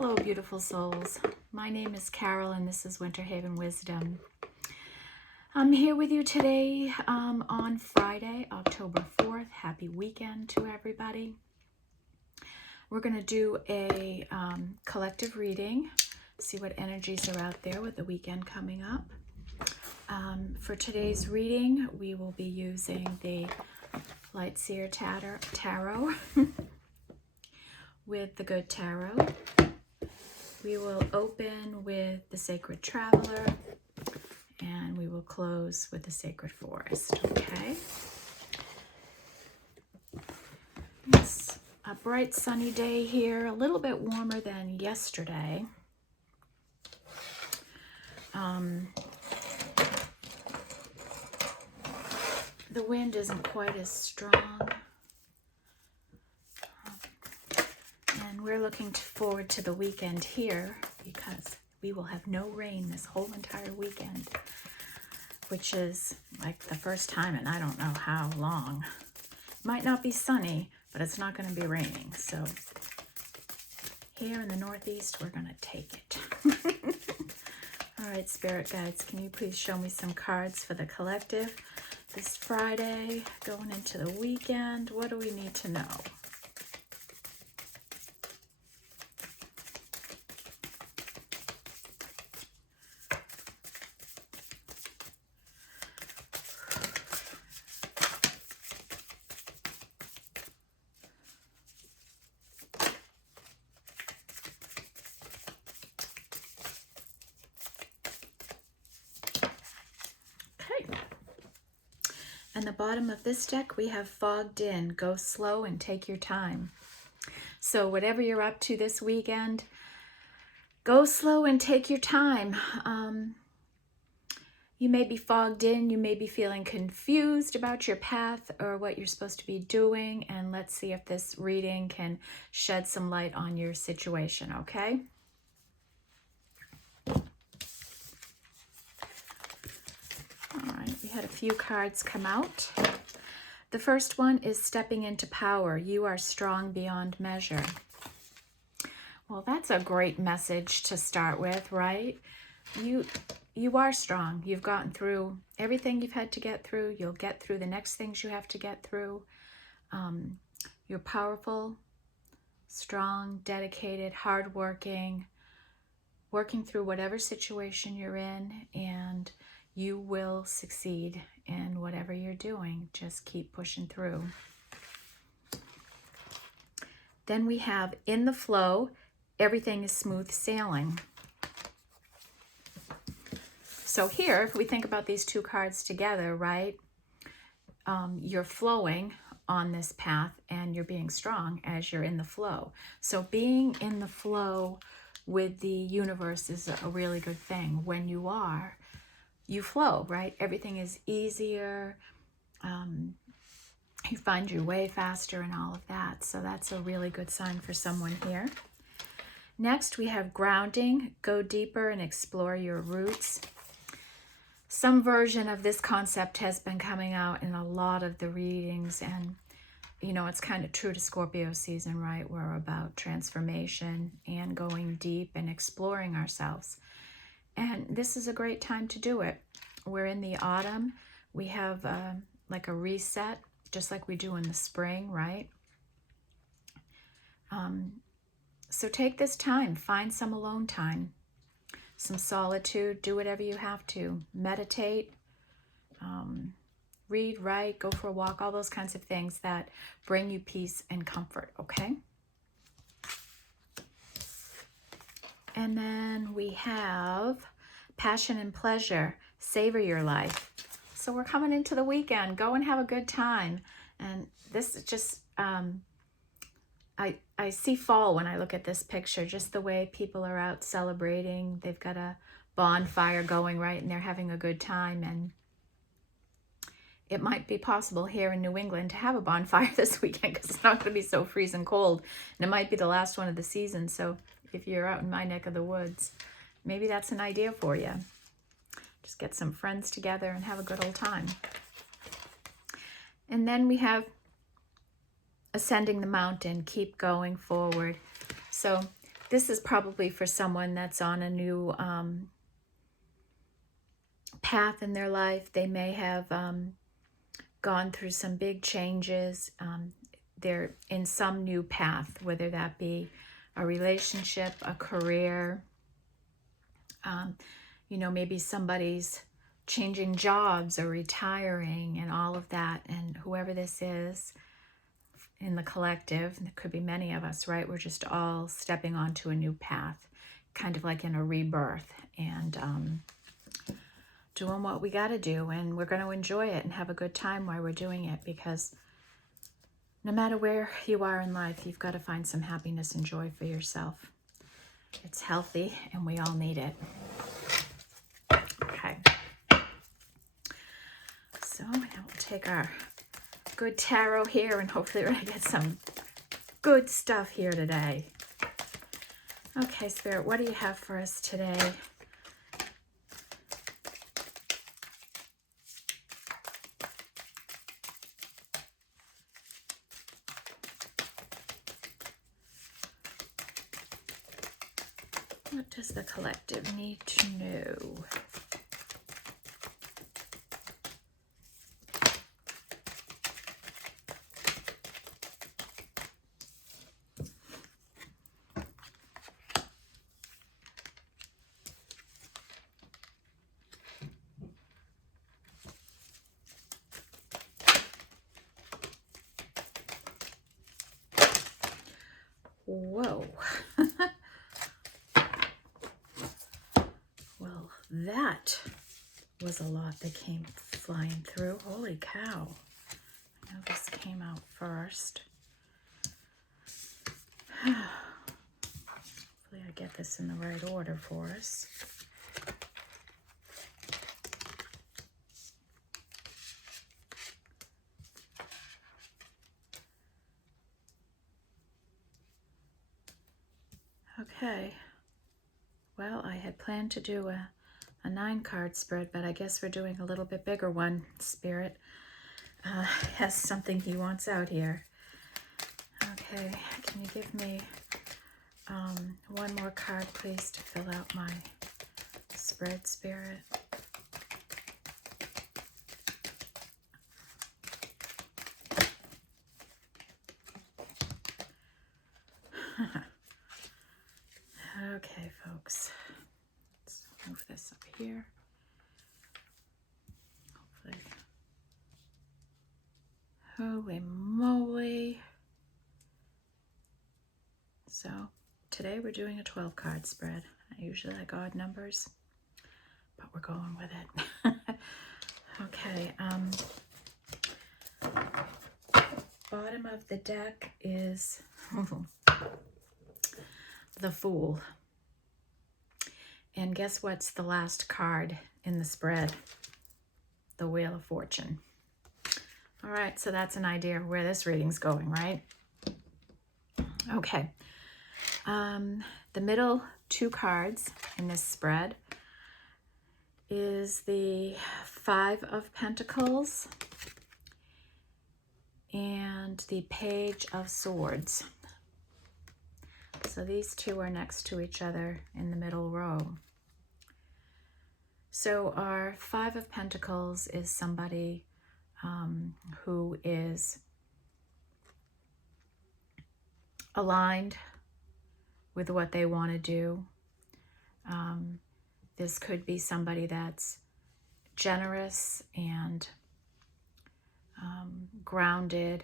Hello, beautiful souls. My name is Carol, and this is Winter Haven Wisdom. I'm here with you today on Friday, October 4th. Happy weekend to everybody. We're going to do a collective reading, see what energies are out there with the weekend coming up. For today's reading, we will be using the Light Seer Tarot with the Good Tarot. We will open with the Sacred Traveler, and we will close with the Sacred Forest, okay? It's a bright sunny day here, a little bit warmer than yesterday. The wind isn't quite as strong. And we're looking forward to the weekend here because we will have no rain this whole entire weekend, which is like the first time in I don't know how long. It might not be sunny, but it's not going to be raining. So here in the Northeast, we're going to take it. All right, Spirit Guides, can you please show me some cards for the collective this Friday, going into the weekend? What do we need to know? And the bottom of this deck, we have Fogged In. Go slow and take your time. So whatever you're up to this weekend, go slow and take your time. You may be fogged in. You may be feeling confused about your path or what you're supposed to be doing. And let's see if this reading can shed some light on your situation, okay? All right, we had a few cards come out. The first one is Stepping into Power. You are strong beyond measure. Well, that's a great message to start with, right? You are strong. You've gotten through everything you've had to get through. You'll get through the next things you have to get through. You're powerful, strong, dedicated, hardworking, working through whatever situation you're in, and you will succeed in whatever you're doing. Just keep pushing through. Then we have In the Flow, Everything is Smooth Sailing. So here, if we think about these two cards together, right, you're flowing on this path and you're being strong as you're in the flow. So being in the flow with the universe is a really good thing. When you are, you flow, right? Everything is easier. You find your way faster and all of that. So that's a really good sign for someone here. Next, we have Grounding. Go deeper and explore your roots. Some version of this concept has been coming out in a lot of the readings, and you know, it's kind of true to Scorpio season, right? We're about transformation and going deep and exploring ourselves. And this is a great time to do it. We're in the autumn. We have like a reset, just like we do in the spring, right? So take this time. Find some alone time, some solitude. Do whatever you have to. Meditate, read, write, go for a walk, all those kinds of things that bring you peace and comfort, okay? And then we have Passion and Pleasure, Savor Your Life. So we're coming into the weekend. Go and have a good time. And this is just, I see fall when I look at this picture, just the way people are out celebrating. They've got a bonfire going, right? And they're having a good time. And it might be possible here in New England to have a bonfire this weekend because it's not going to be so freezing cold. And it might be the last one of the season. So if you're out in my neck of the woods, maybe that's an idea for you. Just get some friends together and have a good old time. And then we have Ascending the Mountain, keep going forward. So This is probably for someone that's on a new path in their life. They may have gone through some big changes. They're in some new path, whether that be a relationship, a career, you know, maybe somebody's changing jobs or retiring and all of that. And whoever this is in the collective, and there could be many of us, right? We're just all stepping onto a new path, kind of like in a rebirth, and doing what we got to do. And we're going to enjoy it and have a good time while we're doing it, because no matter where you are in life, you've got to find some happiness and joy for yourself. It's healthy and we all need it. Okay. So now we'll take our good tarot here, and hopefully we're going to get some good stuff here today. Okay, Spirit, what do you have for us today? What does the collective need to know? Whoa. Well, that was a lot that came flying through. Holy cow. I know this came out first. Hopefully I get this in the right order for us. Okay. Well, I had planned to do a 9-card spread, but I guess we're doing a little bit bigger one. Spirit has something he wants out here. Okay, can you give me one more card, please, to fill out my spread, Spirit? Okay, folks. Let's move this up here. Hopefully. Holy moly. So today we're doing a 12-card spread. I usually like odd numbers, but we're going with it. Okay. Bottom of the deck is the Fool. And guess what's the last card in the spread? The Wheel of Fortune. All right, so that's an idea of where this reading's going, right? Okay. The middle 2 cards in this spread is the 5 of Pentacles and the Page of Swords. So these two are next to each other in the middle row. So our 5 of Pentacles is somebody who is aligned with what they want to do. This could be somebody that's generous and grounded,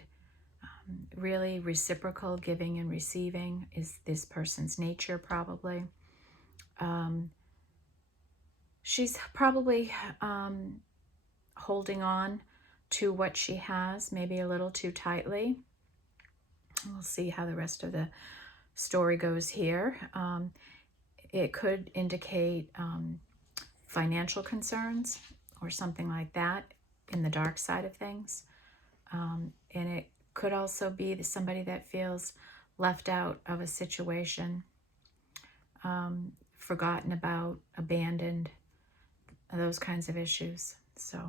really reciprocal, giving and receiving is this person's nature probably. She's probably holding on to what she has, maybe a little too tightly. We'll see how the rest of the story goes here. It could indicate financial concerns or something like that in the dark side of things. And it could also be somebody that feels left out of a situation, forgotten about, abandoned, those kinds of issues. So,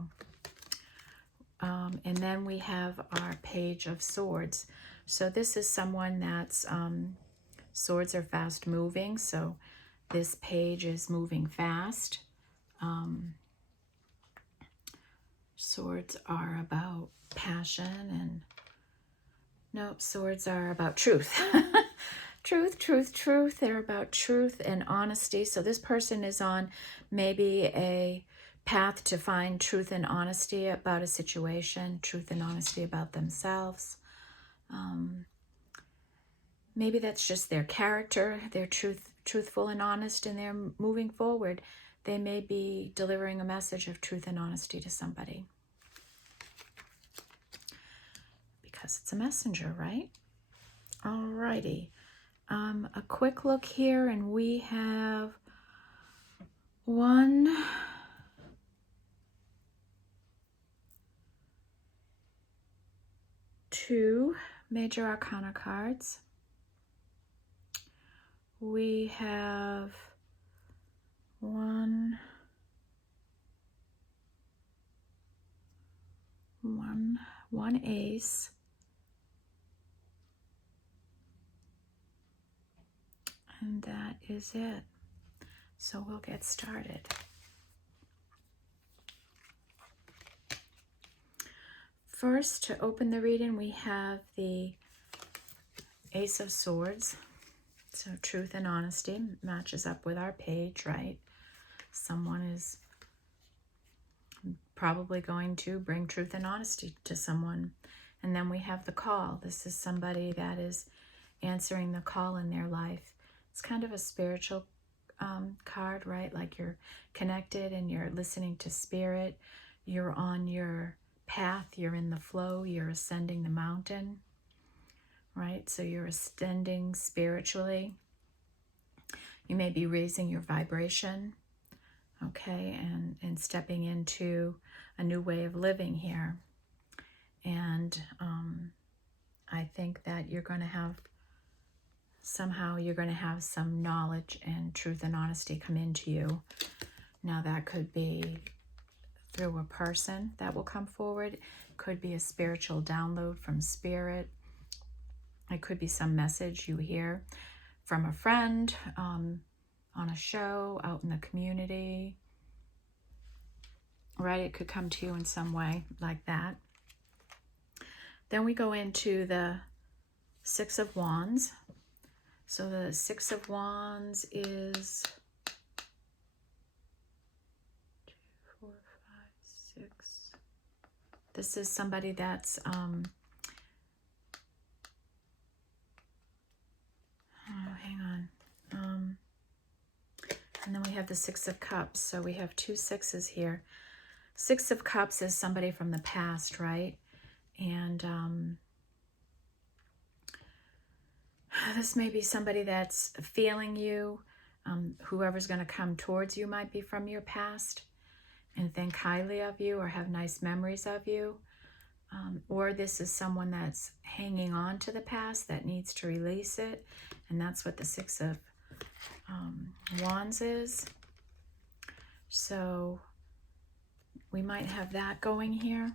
and then we have our Page of Swords. So this is someone that's Swords are fast moving, so this page is moving fast. Swords are about passion and nope, swords are about truth. Truth, truth, truth. They're about truth and honesty. So this person is on maybe a path to find truth and honesty about a situation, truth and honesty about themselves. Maybe that's just their character. They're truthful and honest, and they're moving forward. They may be delivering a message of truth and honesty to somebody. Because it's a messenger, right? Alrighty. A quick look here, and we have 1, 2 major arcana cards. We have 1 ace, and that is it. So we'll get started. First, to open the reading, we have the Ace of Swords. So truth and honesty matches up with our page, right? Someone is probably going to bring truth and honesty to someone. And then we have the call. This is somebody that is answering the call in their life. It's kind of a spiritual card, right? Like you're connected and you're listening to spirit. You're on your path. You're in the flow. You're ascending the mountain, right? So you're ascending spiritually. You may be raising your vibration, okay, and stepping into a new way of living here. And I think that you're going to have, somehow you're going to have some knowledge and truth and honesty come into you. Now that could be through a person that will come forward. It could be a spiritual download from spirit. It could be some message you hear from a friend, on a show, out in the community, right? It could come to you in some way like that. Then we go into the Six of Wands. So the Six of Wands is 2, 4, 5, 6. This is somebody that's hang on. And then we have the Six of Cups. So we have 2 sixes here. Six of Cups is somebody from the past, right? And this may be somebody that's feeling you. Whoever's going to come towards you might be from your past and think highly of you or have nice memories of you. Or this is someone that's hanging on to the past that needs to release it. And that's what the Six of Wands is. So we might have that going here.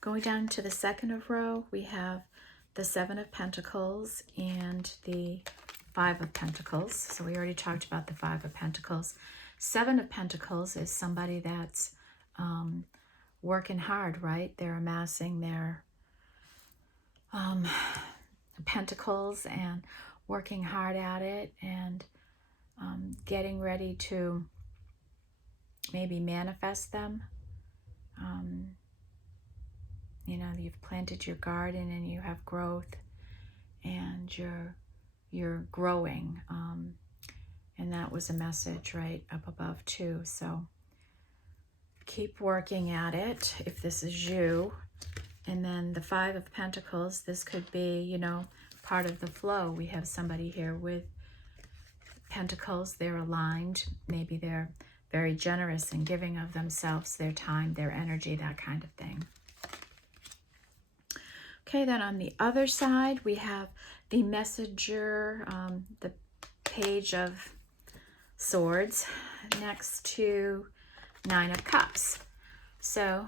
Going down to the second row, we have the Seven of Pentacles and the Five of Pentacles. So we already talked about the Five of Pentacles. Seven of Pentacles is somebody that's working hard, right? They're amassing their pentacles and working hard at it and getting ready to maybe manifest them. You know, you've planted your garden and you have growth and you're growing. And that was a message right up above too. So keep working at it if this is you. And then the Five of Pentacles, this could be, you know, part of the flow. We have somebody here with pentacles. They're aligned. Maybe they're very generous and giving of themselves, their time, their energy, that kind of thing. Okay, then on the other side, we have the Messenger, the Page of Swords, next to Nine of Cups. So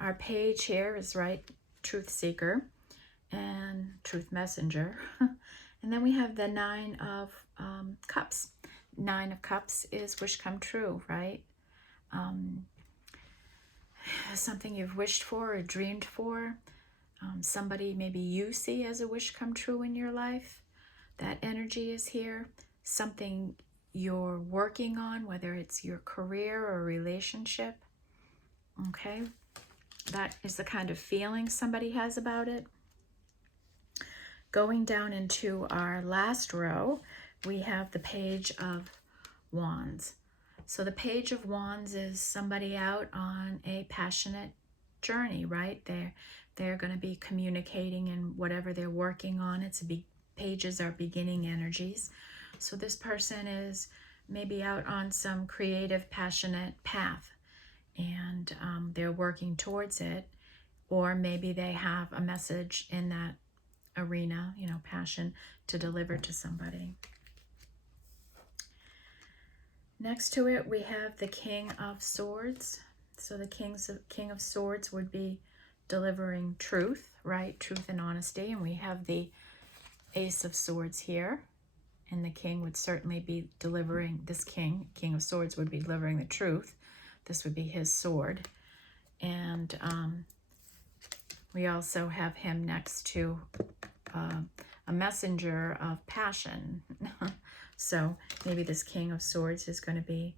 Our page here is, right, Truth Seeker and Truth Messenger. And then we have the Nine of Cups. Nine of Cups is wish come true, right? Something you've wished for or dreamed for. Somebody maybe you see as a wish come true in your life. That energy is here. Something you're working on, whether it's your career or relationship. Okay, that is the kind of feeling somebody has about it. Going down into our last row, we have the Page of Wands. So the Page of Wands is somebody out on a passionate journey, right? They're going to be communicating in whatever they're working on. Pages are beginning energies. So this person is maybe out on some creative, passionate path, and they're working towards it. Or maybe they have a message in that arena, passion to deliver to somebody. Next to it, we have the King of Swords. So the King of Swords would be delivering truth, right? Truth and honesty. And we have the Ace of Swords here. And the King would certainly be delivering, this King of Swords would be delivering the truth. This would be his sword. And we also have him next to a messenger of passion. So maybe this King of Swords is going to be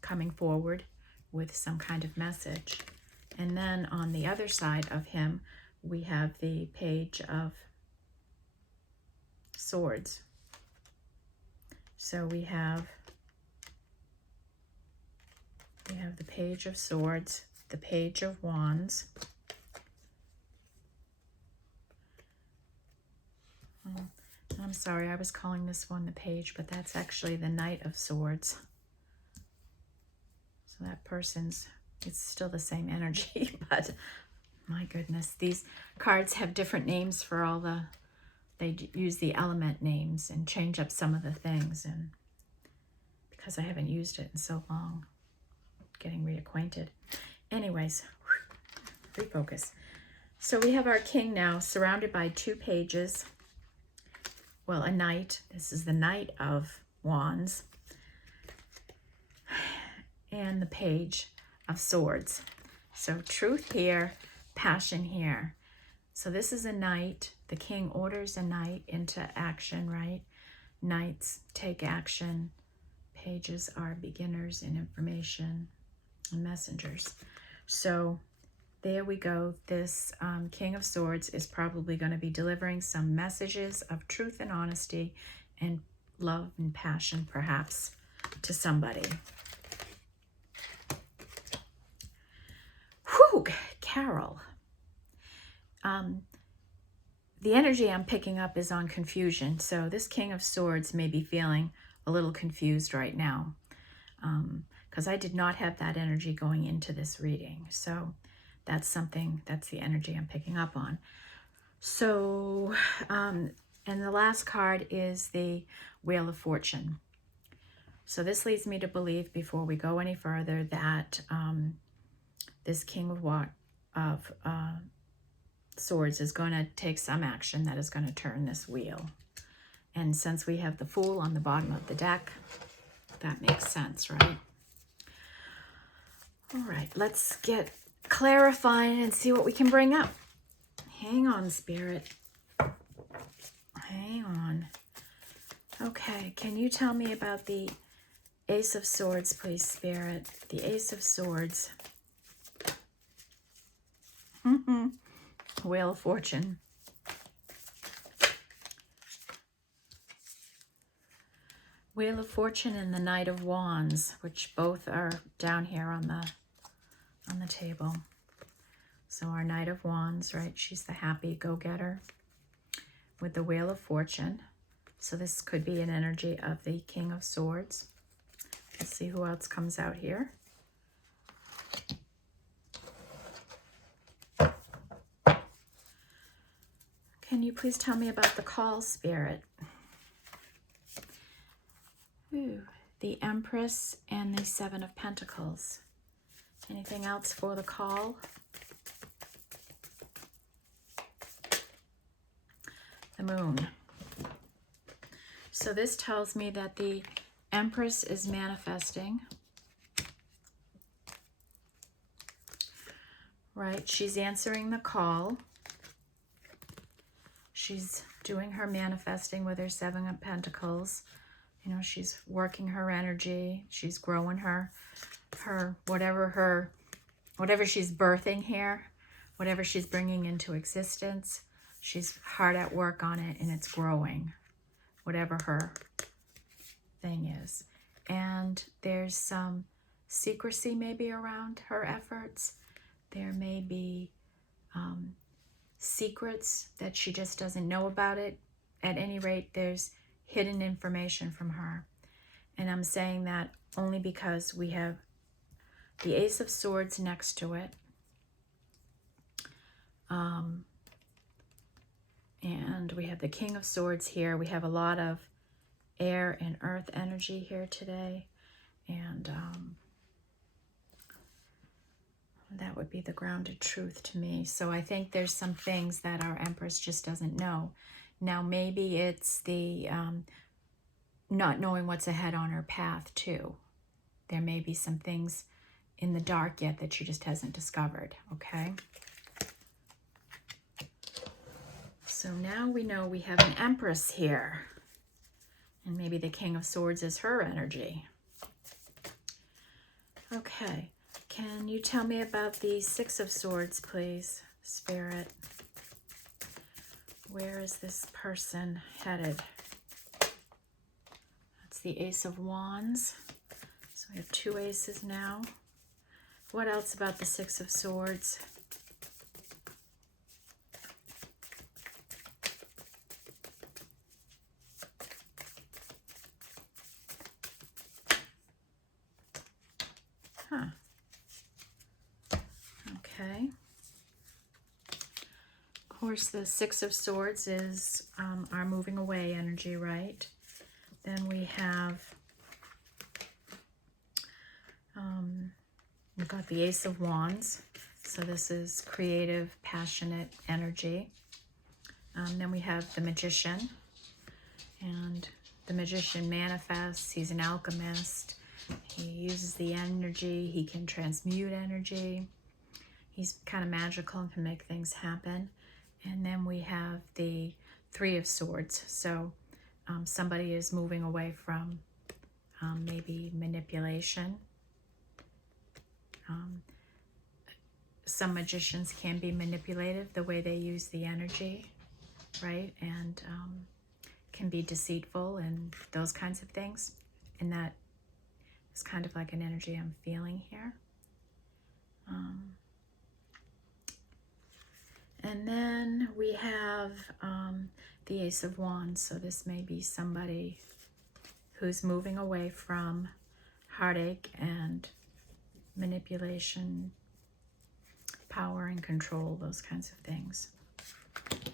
coming forward with some kind of message. And then on the other side of him, we have the Page of Swords. So we have the Page of Swords, the Page of Wands. I'm sorry, I was calling this one the Page, but that's actually the Knight of Swords. So that person's, it's still the same energy, but my goodness, these cards have different names for all they use the element names and change up some of the things, and because I haven't used it in so long, getting reacquainted. Anyways, refocus. So we have our King now surrounded by two pages. Well, a Knight. This is the Knight of Wands. And the Page of Swords. So truth here, passion here. So this is a Knight. The King orders a Knight into action, right? Knights take action. Pages are beginners in information and messengers. So there we go. This King of Swords is probably going to be delivering some messages of truth and honesty and love and passion, perhaps, to somebody. Whew, Carol. The energy I'm picking up is on confusion. So this King of Swords may be feeling a little confused right now, because I did not have that energy going into this reading. So that's the energy I'm picking up on. So, and the last card is the Wheel of Fortune. So this leads me to believe, before we go any further, that this King of Swords is going to take some action that is going to turn this wheel. And since we have the Fool on the bottom of the deck, that makes sense, right? All right, let's get clarifying and see what we can bring up. Hang on, Spirit. Hang on. Okay, can you tell me about the Ace of Swords, please, Spirit? The Ace of Swords. Wheel of Fortune. Wheel of Fortune and the Knight of Wands, which both are down here on the table. So our Knight of Wands, right? She's the happy go-getter with the Wheel of Fortune. So this could be an energy of the King of Swords. Let's see who else comes out here. Can you please tell me about the Call, Spirit? Ooh, the Empress and the Seven of Pentacles. Anything else for the call? The Moon. So this tells me that the Empress is manifesting. Right? She's answering the call. She's doing her manifesting with her Seven of Pentacles. You know, she's working her energy. She's growing her whatever she's birthing here, whatever she's bringing into existence. She's hard at work on it, and it's growing, whatever her thing is. And there's some secrecy maybe around her efforts. There may be secrets that she just doesn't know about it. At any rate, there's hidden information from her. And I'm saying that only because we have the Ace of Swords next to it. And we have the King of Swords here. We have a lot of air and earth energy here today. And that would be the grounded truth to me. So I think there's some things that our Empress just doesn't know. Now, maybe it's the not knowing what's ahead on her path, too. There may be some things in the dark yet that she just hasn't discovered, okay? So now we know we have an Empress here. And maybe the King of Swords is her energy. Okay. Can you tell me about the Six of Swords, please, Spirit? Where is this person headed? That's the Ace of Wands. So we have two aces now. What else about the Six of Swords? Huh. Okay. Of course, the Six of Swords is our moving away energy, right? Then we have, we've got the Ace of Wands. So this is creative, passionate energy. Then we have the Magician. And the Magician manifests. He's an alchemist. He uses the energy. He can transmute energy. He's kind of magical and can make things happen. And then we have the Three of Swords. So somebody is moving away from maybe manipulation. Some magicians can be manipulative, the way they use the energy, right? And can be deceitful and those kinds of things. And that is kind of like an energy I'm feeling here. And then we have the Ace of Wands. So this may be somebody who's moving away from heartache and manipulation, power and control, those kinds of things.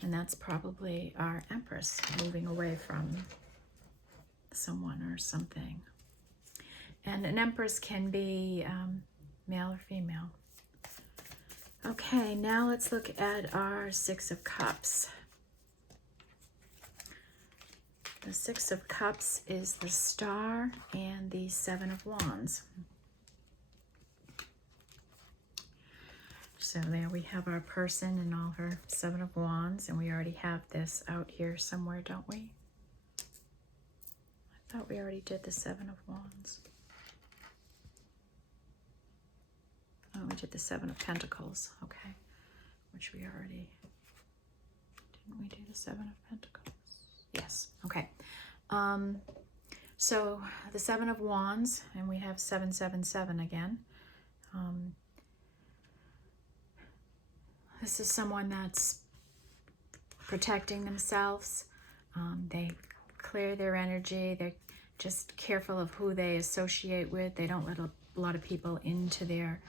And that's probably our Empress moving away from someone or something. And an Empress can be male or female. Okay, now let's look at our Six of Cups. The Six of Cups is the Star and the Seven of Wands. So there we have our person and all her Seven of Wands, and we already have this out here somewhere, don't we? I thought we already did the Seven of Wands. Oh, we did the Seven of Pentacles, okay. Which we already, didn't we do the Seven of Pentacles? Yes, okay. So the Seven of Wands, and we have 777 again. This is someone that's protecting themselves. They clear their energy. They're just careful of who they associate with. They don't let a lot of people into their,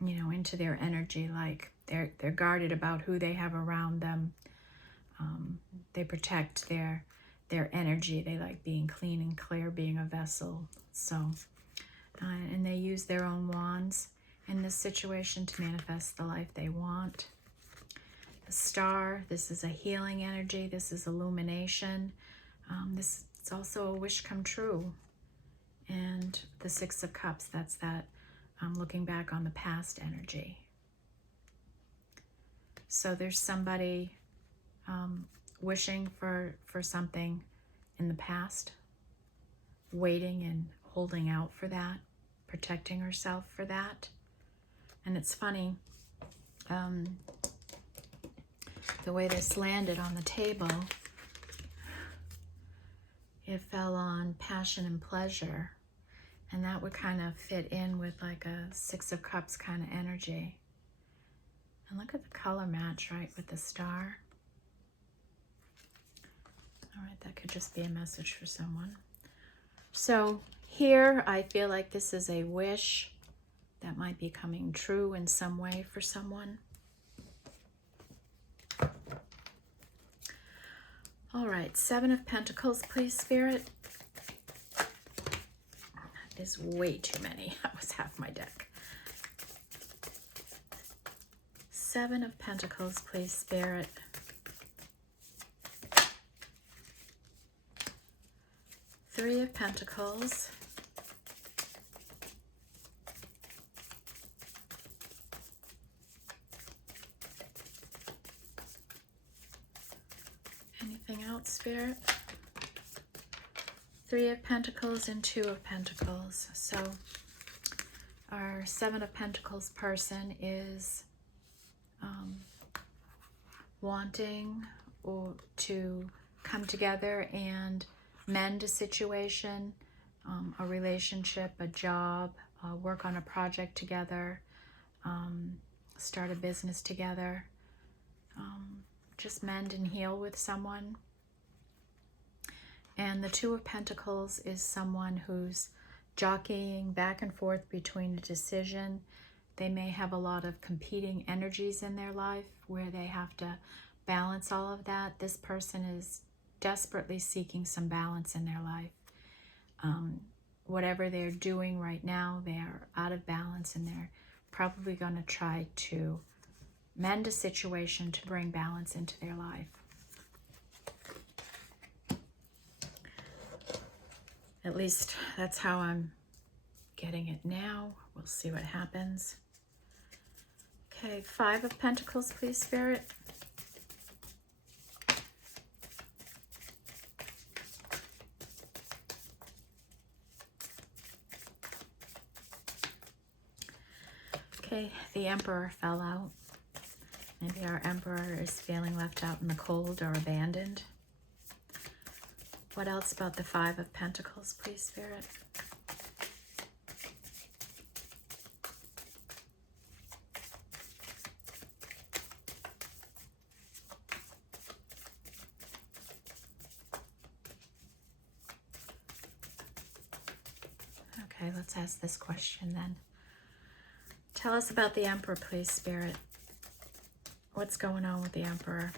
into their energy. Like they're guarded about who they have around them. They protect their their energy. They like being clean and clear, being a vessel. So, and they use their own wands in this situation to manifest the life they want. The Star, this is a healing energy. This is illumination. This is also a wish come true. And the Six of Cups, that's that looking back on the past energy. So there's somebody wishing for something in the past, waiting and holding out for that, protecting herself for that. And it's funny, the way this landed on the table, it fell on passion and pleasure. And that would kind of fit in with like a Six of Cups kind of energy. And look at the color match, right, with the Star. All right, that could just be a message for someone. So here, I feel like this is a wish that might be coming true in some way for someone. All right, Seven of Pentacles, please, Spirit. That is way too many. That was half my deck. Seven of Pentacles, please, Spirit. Three of Pentacles. Anything else, Spirit? Three of Pentacles and Two of Pentacles. So our Seven of Pentacles person is wanting to come together and mend a situation, a relationship, a job, work on a project together, start a business together, just mend and heal with someone. And the Two of Pentacles is someone who's jockeying back and forth between a decision. They may have a lot of competing energies in their life where they have to balance all of that. This person is desperately seeking some balance in their life. Whatever they're doing right now, they are out of balance, and they're probably going to try to mend a situation to bring balance into their life. At least that's how I'm getting it now. We'll see what happens. Okay, Five of Pentacles, please, Spirit. Okay, the Emperor fell out. Maybe our Emperor is feeling left out in the cold or abandoned. What else about the Five of Pentacles, please, Spirit? Okay, let's ask this question then. Tell us about the Emperor, please, Spirit. What's going on with the Emperor?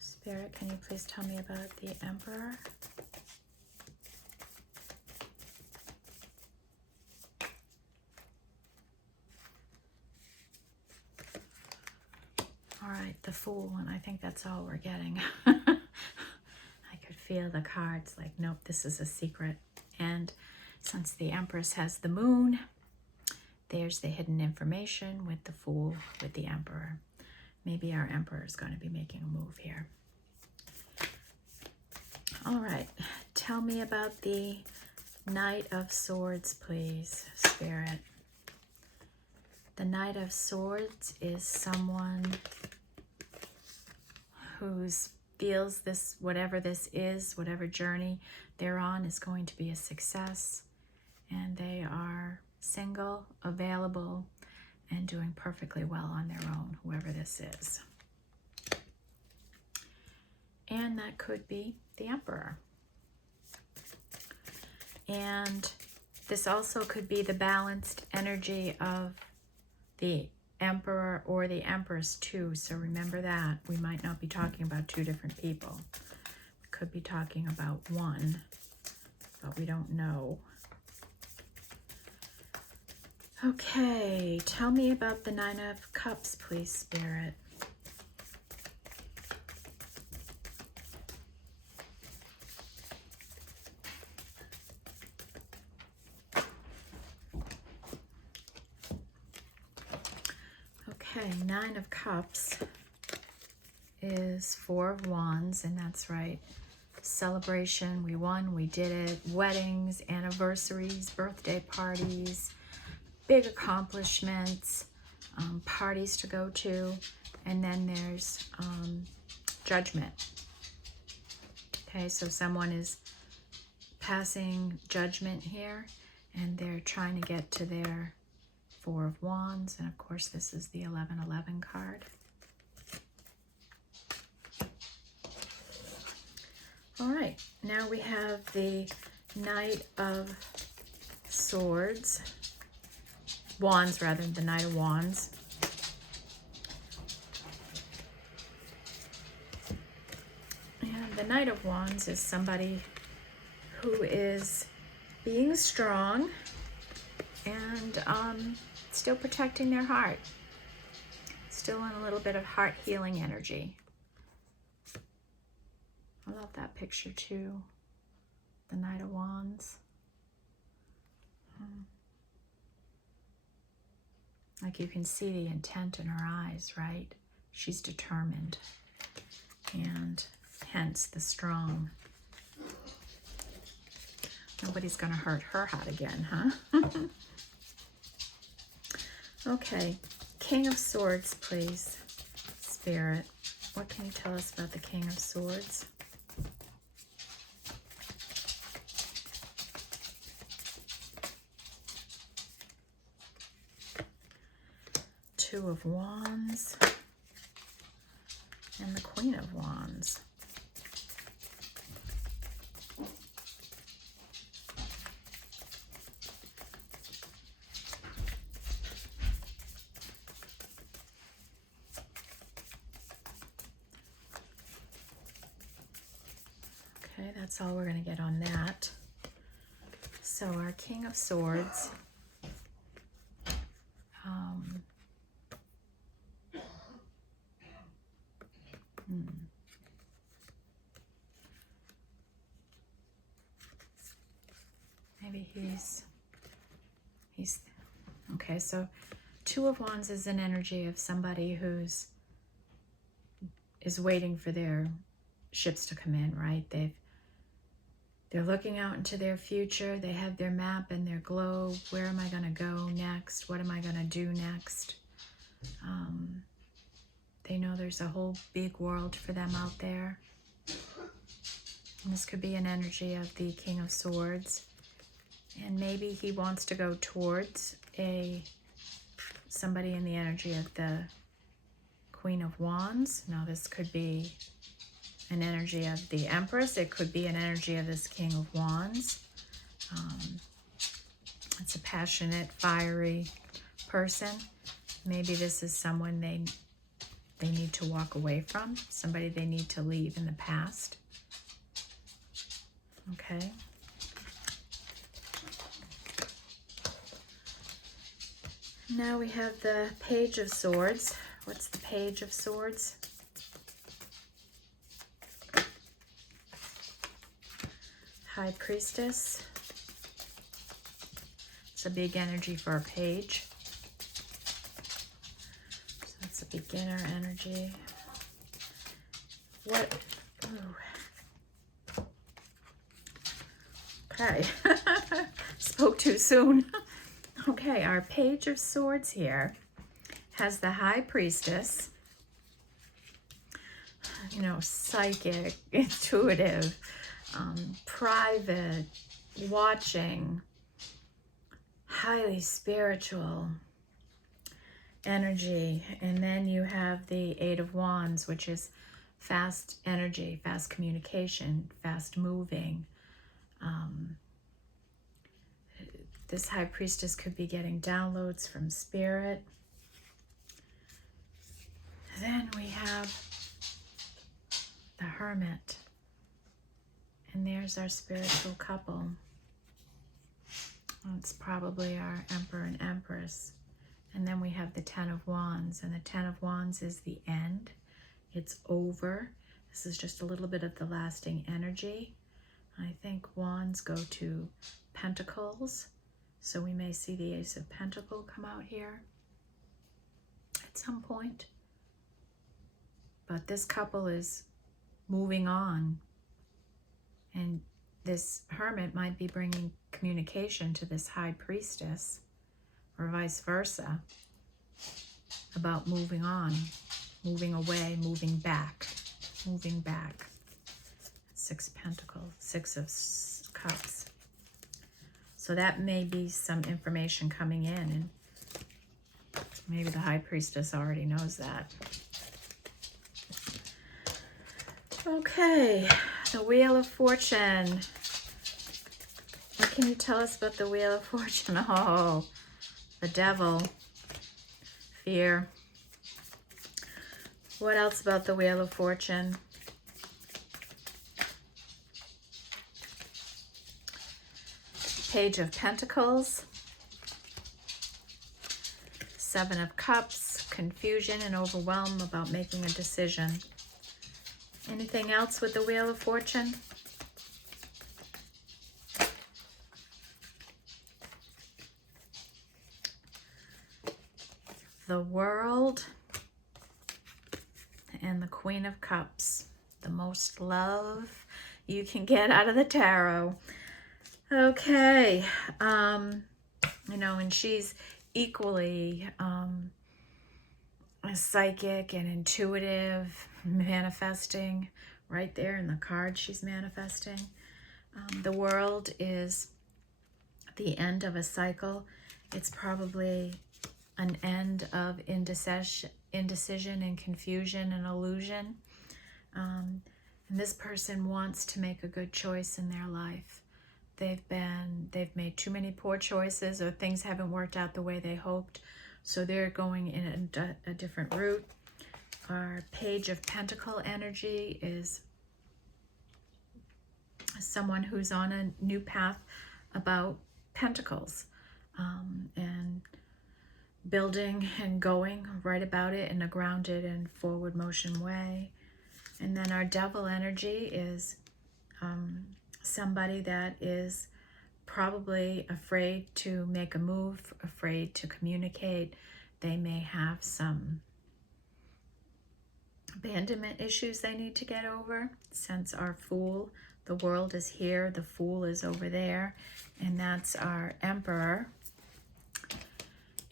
Spirit, can you please tell me about the Emperor? All right, the Fool, and I think that's all we're getting. I could feel the cards like, nope, this is a secret. And since the Empress has the Moon, there's the hidden information with the Fool, with the Emperor. Maybe our Emperor is going to be making a move here. All right, tell me about the Knight of Swords, please, Spirit. The Knight of Swords is someone who feels this, whatever this is, whatever journey they're on is going to be a success. And they are single, available, and doing perfectly well on their own, whoever this is. And that could be the Emperor. And this also could be the balanced energy of the Emperor or the Empress too. So remember that. We might not be talking about two different people. We could be talking about one, but we don't know. Okay, tell me about the Nine of Cups, please, Spirit. Okay, Nine of Cups is Four of Wands, and that's right. Celebration, we won, we did it. Weddings, anniversaries, birthday parties, big accomplishments, parties to go to, and then there's judgment. Okay, so someone is passing judgment here, and they're trying to get to their Four of Wands, and of course this is the 1111 card. All right, now we have the Knight of Swords, Wands rather, the Knight of Wands. And the Knight of Wands is somebody who is being strong and still protecting their heart. Still in a little bit of heart healing energy. I love that picture too. The Knight of Wands. Like you can see the intent in her eyes, right? She's determined. And hence the strong. Nobody's going to hurt her heart again, huh? Okay, King of Swords, please, Spirit. What can you tell us about the King of Swords? Two of Wands and the Queen of Wands. Okay, that's all we're going to get on that. So our King of Swords, maybe he's okay. So Two of Wands is an energy of somebody who's is waiting for their ships to come in, right? They're looking out into their future. They have their map and their globe. Where am I going to go next? What am I going to do next? They know there's a whole big world for them out there. And this could be an energy of the King of Swords. And maybe he wants to go towards somebody in the energy of the Queen of Wands. Now this could be an energy of the Empress. It could be an energy of this King of Wands. It's a passionate, fiery person. Maybe this is someone they need to walk away from, somebody they need to leave in the past. Okay. Now we have the Page of Swords. What's the Page of Swords? High Priestess. It's a big energy for a page. So it's a beginner energy. What? Ooh. Okay. Spoke too soon. Okay, our Page of Swords here has the High Priestess. You know, psychic, intuitive, private, watching, highly spiritual energy. And then you have the Eight of Wands, which is fast energy, fast communication, fast moving, This High Priestess could be getting downloads from Spirit. Then we have the Hermit. And there's our spiritual couple. It's probably our Emperor and Empress. And then we have the Ten of Wands. And the Ten of Wands is the end. It's over. This is just a little bit of the lasting energy. I think Wands go to Pentacles. So we may see the Ace of Pentacles come out here at some point. But this couple is moving on. And this Hermit might be bringing communication to this High Priestess, or vice versa, about moving on, moving away, moving back, moving back. Six Pentacles, Six of Cups. So that may be some information coming in, and maybe the High Priestess already knows that. Okay, the Wheel of Fortune. What can you tell us about the Wheel of Fortune? Oh, the Devil, fear. What else about the Wheel of Fortune? Page of Pentacles, Seven of Cups, confusion and overwhelm about making a decision. Anything else with the Wheel of Fortune? The World and the Queen of Cups. The most love you can get out of the tarot. Okay, you know, and she's equally psychic and intuitive, manifesting right there in the card she's manifesting. The World is the end of a cycle. It's probably an end of indecision and confusion and illusion. And this person wants to make a good choice in their life. They've made too many poor choices, or things haven't worked out the way they hoped, so they're going in a different route. Our Page of Pentacle energy is someone who's on a new path about pentacles, and building and going right about it in a grounded and forward motion way. And then our Devil energy is somebody that is probably afraid to make a move, afraid to communicate. They may have some abandonment issues they need to get over. Since our Fool, the World is here, the Fool is over there, and that's our Emperor.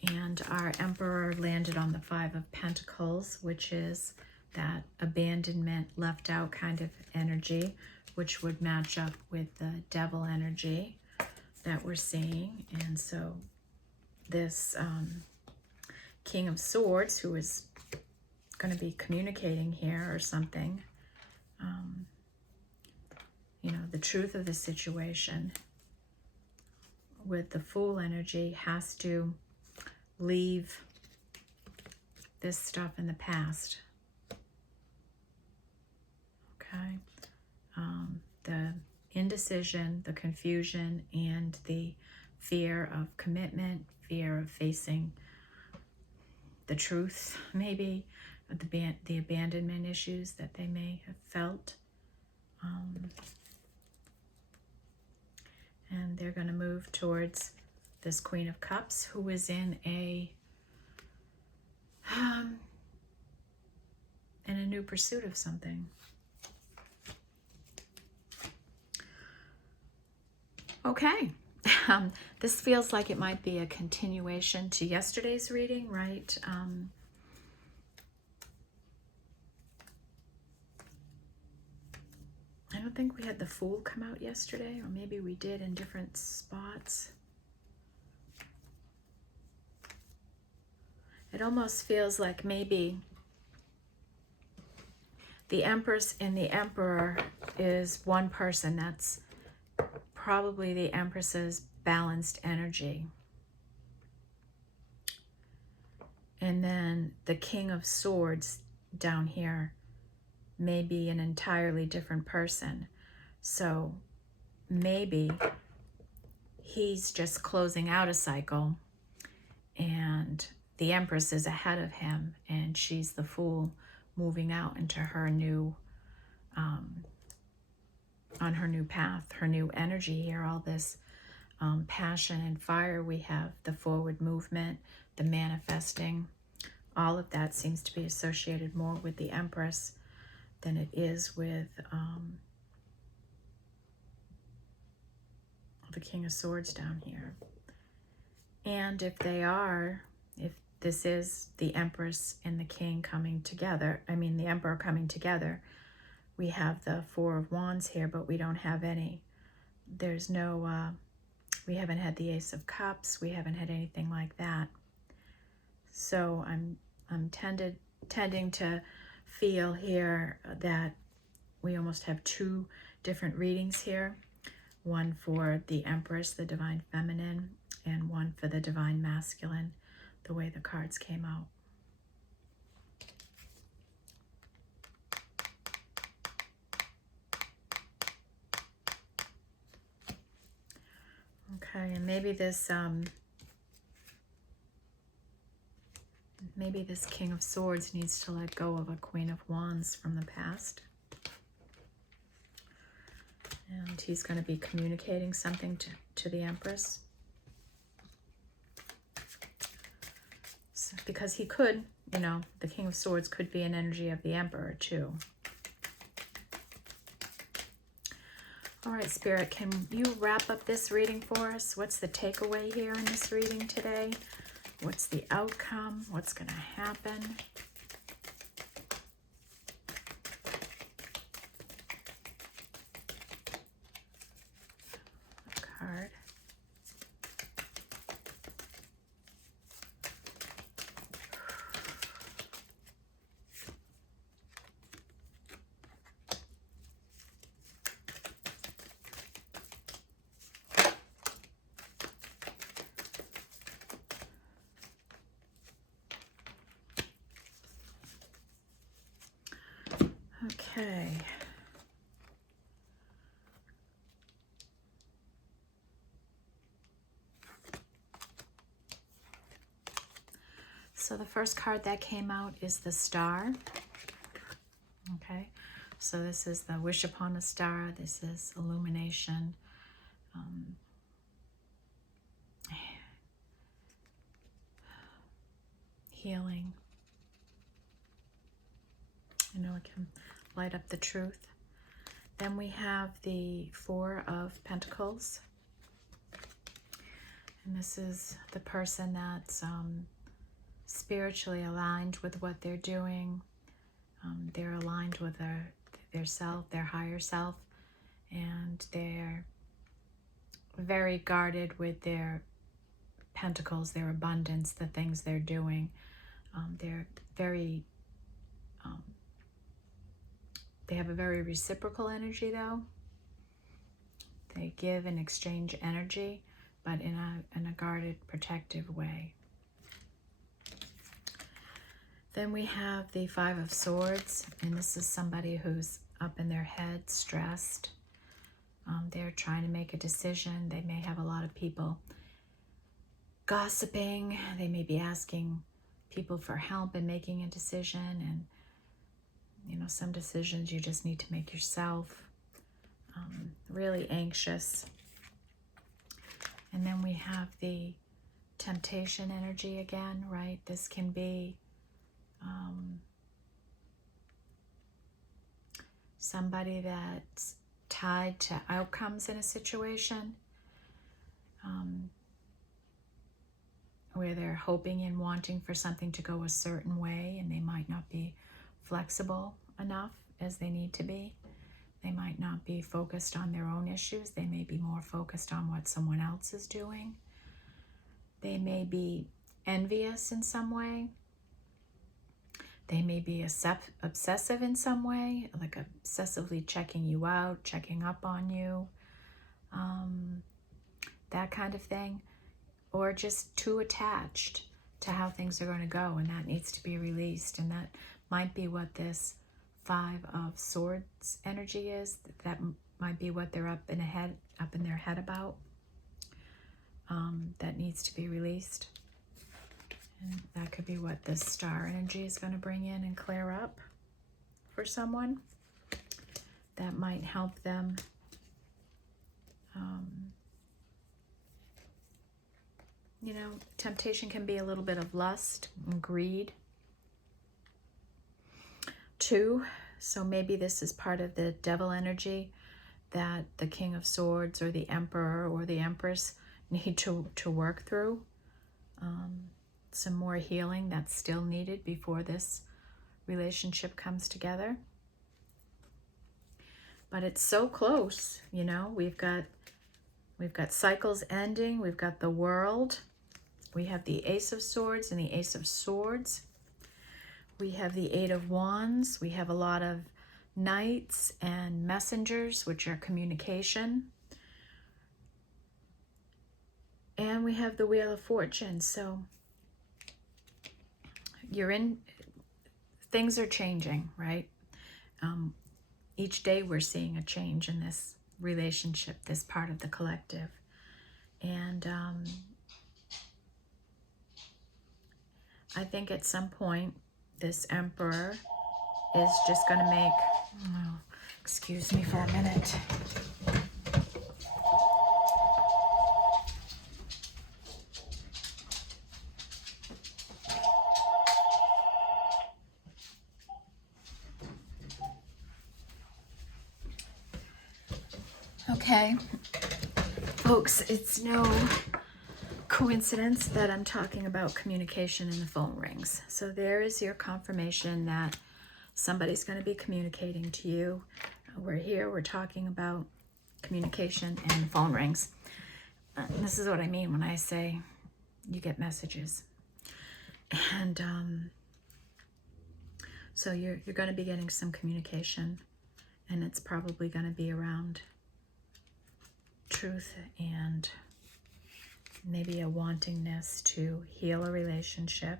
And our Emperor landed on the Five of Pentacles, which is that abandonment, left out kind of energy, which would match up with the Devil energy that we're seeing. And so this King of Swords, who is going to be communicating here or something, you know, the truth of the situation with the Fool energy, has to leave this stuff in the past. Okay. The indecision, the confusion, and the fear of commitment, fear of facing the truth, maybe, the abandonment issues that they may have felt. And they're going to move towards this Queen of Cups, who is in a new pursuit of something. Okay, this feels like it might be a continuation to yesterday's reading, right? I don't think we had the Fool come out yesterday, or maybe we did in different spots. It almost feels like maybe the Empress and the Emperor is one person. That's probably the Empress's balanced energy. And then the King of Swords down here may be an entirely different person. So maybe he's just closing out a cycle and the Empress is ahead of him and she's the Fool moving out into her new, on her new path, her new energy here, all this passion and fire. We have the forward movement, the manifesting. All of that seems to be associated more with the Empress than it is with the King of Swords down here. And if this is the Empress and the King coming together, I mean the Emperor coming together, we have the Four of Wands here, but we don't have any. There's no, we haven't had the Ace of Cups. We haven't had anything like that. So I'm tending to feel here that we almost have two different readings here. One for the Empress, the Divine Feminine, and one for the Divine Masculine, the way the cards came out. Okay, and maybe this King of Swords needs to let go of a Queen of Wands from the past. And he's going to be communicating something to the Empress. So, because he could, you know, the King of Swords could be an energy of the Emperor too. All right, Spirit, can you wrap up this reading for us? What's the takeaway here in this reading today? What's the outcome? What's going to happen? Card. Okay. So the first card that came out is the Star. Okay. So this is the wish upon a star. This is illumination. Healing. You know, it can light up the truth. Then we have the Four of Pentacles. And this is the person that's spiritually aligned with what they're doing. They're aligned with their self, their higher self. And they're very guarded with their pentacles, their abundance, the things they're doing. They're very... they have a very reciprocal energy, though. They give and exchange energy, but in a guarded, protective way. Then we have the Five of Swords, and this is somebody who's up in their head, stressed. They're trying to make a decision. They may have a lot of people gossiping. They may be asking people for help in making a decision, and you know, some decisions you just need to make yourself. Really anxious. And then we have the temptation energy again, right? This can be somebody that's tied to outcomes in a situation, where they're hoping and wanting for something to go a certain way, and they might not be flexible enough as they need to be. They might not be focused on their own issues. They may be more focused on what someone else is doing. They may be envious in some way. They may be obsessive in some way, like obsessively checking you out, checking up on you. that kind of thing, or just too attached to how things are going to go, and that needs to be released. And that might be what this Five of Swords energy is. That might be what they're up in their head about. That needs to be released. And that could be what this star energy is going to bring in and clear up for someone. That might help them you know, temptation can be a little bit of lust and greed too. So maybe this is part of the devil energy that the King of Swords or the Emperor or the Empress need to work through. Some more healing that's still needed before this relationship comes together. But it's so close, you know. We've got cycles ending. We've got the World. We have the Ace of Swords and the Ace of Swords. We have the Eight of Wands. We have a lot of Knights and Messengers, which are communication. And we have the Wheel of Fortune. So things are changing, right? Each day we're seeing a change in this relationship, this part of the collective. And I think at some point this Emperor is just going to make, oh, excuse me for a minute. Okay, folks, it's no coincidence that I'm talking about communication and the phone rings. So there is your confirmation that somebody's going to be communicating to you. We're here, we're talking about communication and the phone rings. This is what I mean when I say you get messages. And so you're going to be getting some communication, and it's probably going to be around truth and maybe a wantingness to heal a relationship.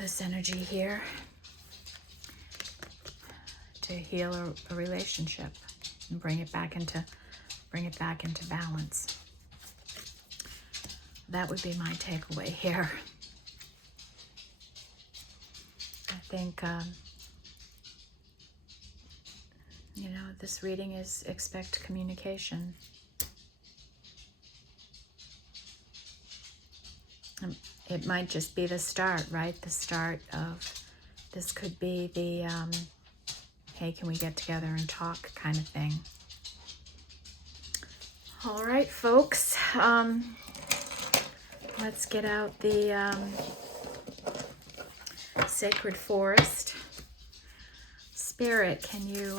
This energy here to heal a relationship and bring it back into balance. That would be my takeaway here. I think you know, this reading is expect communication. It might just be the start, right? The start of, this could be the, hey, can we get together and talk kind of thing. All right, folks. Let's get out the Sacred Forest. Spirit, can you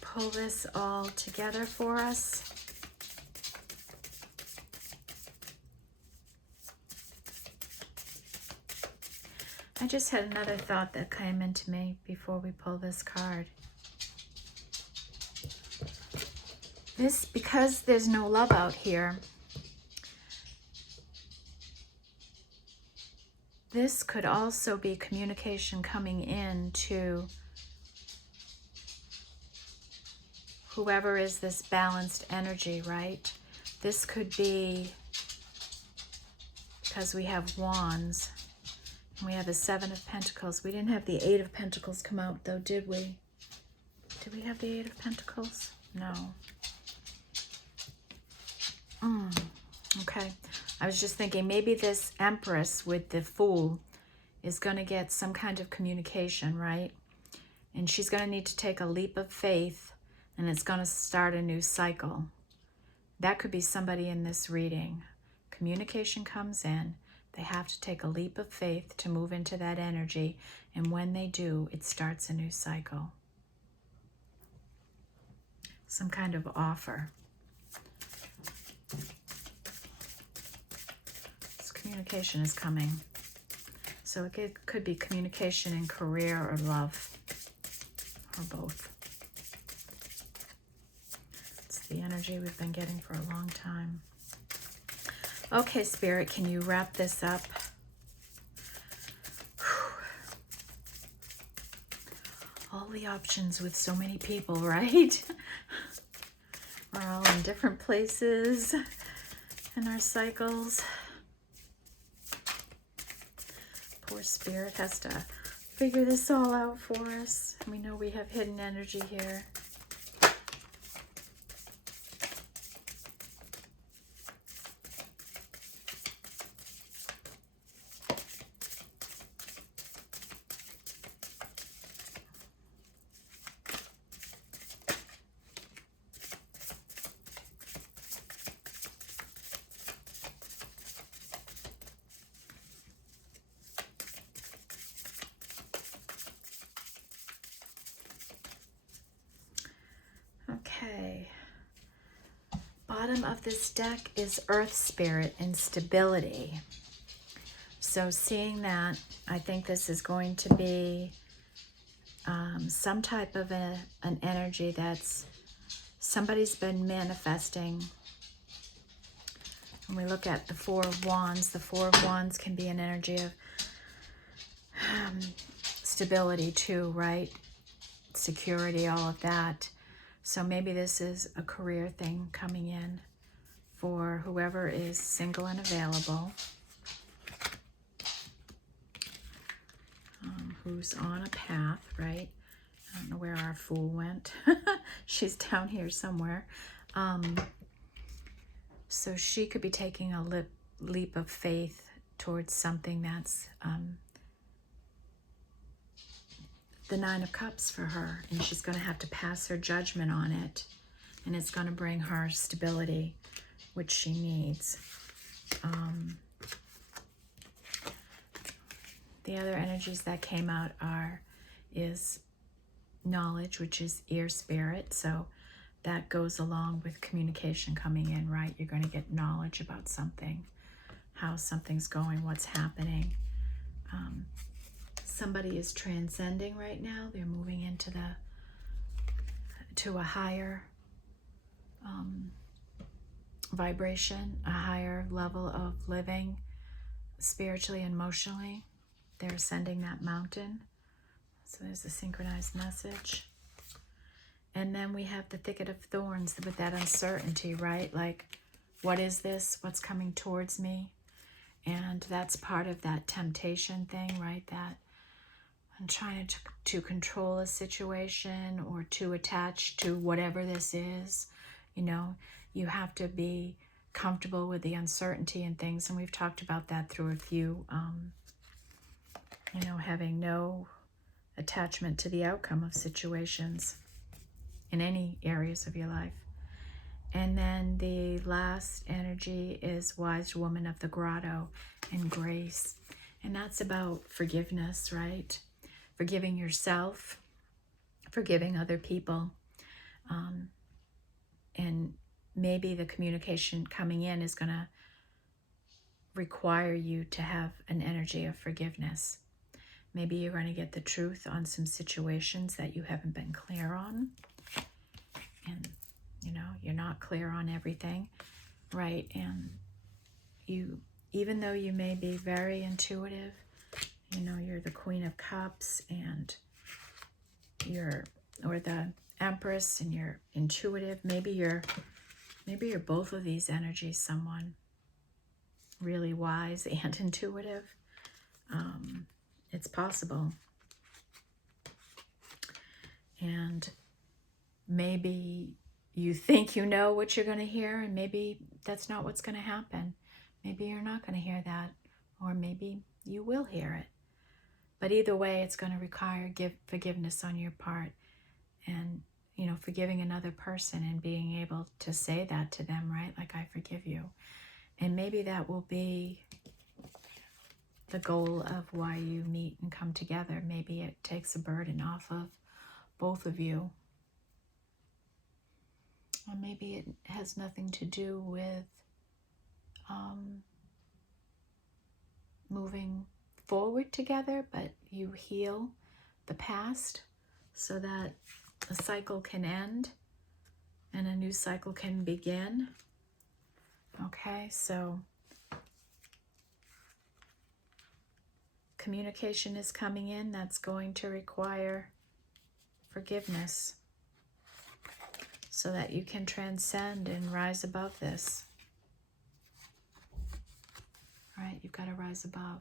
pull this all together for us? I just had another thought that came into me before we pull this card. Because there's no love out here, this could also be communication coming in to whoever is this balanced energy, right? This could be, because we have Wands, and we have the Seven of Pentacles. We didn't have the Eight of Pentacles come out though, did we? Did we have the Eight of Pentacles? No. Okay. I was just thinking maybe this Empress with the Fool is going to get some kind of communication, right? And she's going to need to take a leap of faith, and it's going to start a new cycle. That could be somebody in this reading. Communication comes in. They have to take a leap of faith to move into that energy. And when they do, it starts a new cycle. Some kind of offer. Communication is coming. So it could be communication in career or love. or both. It's the energy we've been getting for a long time. Okay, Spirit, can you wrap this up? All the options with so many people, right? We're all in different places in our cycles. Poor Spirit has to figure this all out for us. We know we have hidden energy here. Okay. Bottom of this deck is Earth Spirit and stability. So seeing that, I think this is going to be some type of an energy that's somebody's been manifesting. When we look at the Four of Wands can be an energy of stability too, right? Security, all of that. So maybe this is a career thing coming in for whoever is single and available, who's on a path, right? I don't know where our Fool went. She's down here somewhere. So she could be taking a leap of faith towards something that's the Nine of Cups for her, and she's going to have to pass her judgment on it, and it's going to bring her stability, which she needs. The other energies that came out is knowledge, which is Ear Spirit, so that goes along with communication coming in, right? You're going to get knowledge about something, how something's going, what's happening. Somebody is transcending right now. They're moving into to a higher vibration, a higher level of living spiritually and emotionally. They're ascending that mountain. So there's a synchronized message. And then we have the thicket of thorns with that uncertainty, right? Like, what is this? What's coming towards me? And that's part of that temptation thing, right? That I'm trying to control a situation or to attach to whatever this is. You know, you have to be comfortable with the uncertainty and things. And we've talked about that through a few, you know, having no attachment to the outcome of situations in any areas of your life. And then the last energy is Wise Woman of the Grotto and Grace. And that's about forgiveness, right? Forgiving yourself, forgiving other people. And maybe the communication coming in is going to require you to have an energy of forgiveness. Maybe you're going to get the truth on some situations that you haven't been clear on. And, you know, you're not clear on everything, right? And you, even though you may be very intuitive, you know, you're the Queen of Cups and or the Empress, and you're intuitive. Maybe you're both of these energies, someone really wise and intuitive. It's possible. And maybe you think you know what you're going to hear, and maybe that's not what's going to happen. Maybe you're not going to hear that, or maybe you will hear it. But either way, it's going to require forgiveness on your part, and, you know, forgiving another person and being able to say that to them, right? Like, I forgive you. And maybe that will be the goal of why you meet and come together. Maybe it takes a burden off of both of you. Or maybe it has nothing to do with moving forward together, but you heal the past so that a cycle can end and a new cycle can begin. Okay, so communication is coming in that's going to require forgiveness so that you can transcend and rise above this. All right, you've got to rise above.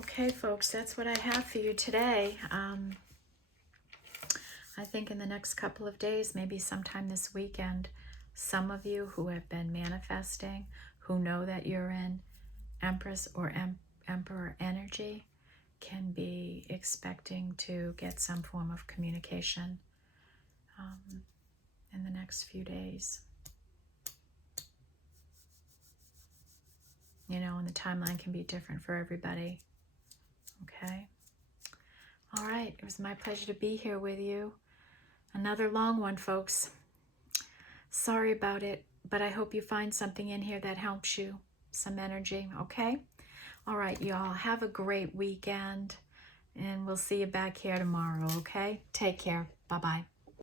Okay, folks, that's what I have for you today. I think in the next couple of days, maybe sometime this weekend, some of you who have been manifesting, who know that you're in Empress or Emperor energy, can be expecting to get some form of communication in the next few days. You know, and the timeline can be different for everybody. Okay? All right, it was my pleasure to be here with you. Another long one, folks. Sorry about it, but I hope you find something in here that helps you, some energy, okay? All right, y'all, have a great weekend, and we'll see you back here tomorrow, okay? Take care. Bye-bye.